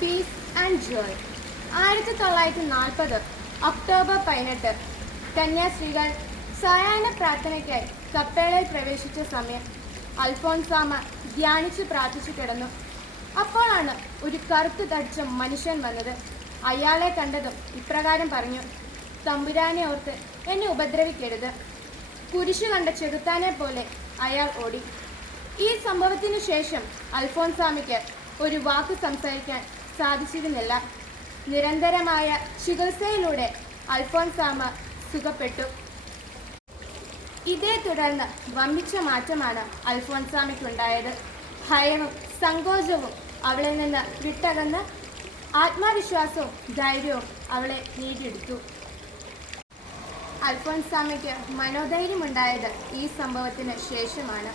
Piece and Joy. 1940 October 18 കന്യാസ്ത്രീകൾ സായാഹ്ന പ്രാർത്ഥനയ്ക്കായി കപ്പേളയിൽ പ്രവേശിച്ച സമയം അൽഫോൻസാമ്മ ധ്യാനിച്ച് പ്രാർത്ഥിച്ചു കിടന്നു. അപ്പോഴാണ് ഒരു കറുത്തു തടിച്ച മനുഷ്യൻ വന്നത്. അയാളെ കണ്ടതും ഇപ്രകാരം പറഞ്ഞു: തമ്പുരാനെ ഓർത്ത് എന്നെ ഉപദ്രവിക്കരുത്. കുരിശു കണ്ട ചെകുത്താനെ പോലെ അയാൾ ഓടി. ഈ സംഭവത്തിനു ശേഷം അൽഫോൻസാമ്മയ്ക്ക് ഒരു വാക്ക് സംസാരിക്കാൻ സാധിച്ചിരുന്നില്ല. നിരന്തരമായ ചികിത്സയിലൂടെ അൽഫോൻസാമ്മ സുഖപ്പെട്ടു. ഇതേ തുടർന്ന് വമ്പിച്ച മാറ്റമാണ് അൽഫോൻസാമ്മയ്ക്കുണ്ടായത്. ഭയവും സങ്കോചവും അവളിൽ നിന്ന് വിട്ടകന്ന് ആത്മവിശ്വാസവും ധൈര്യവും അവളെ നേടിയെടുത്തു. അൽഫോൻസാമ്മയ്ക്ക് മനോധൈര്യമുണ്ടായത് ഈ സംഭവത്തിന് ശേഷമാണ്.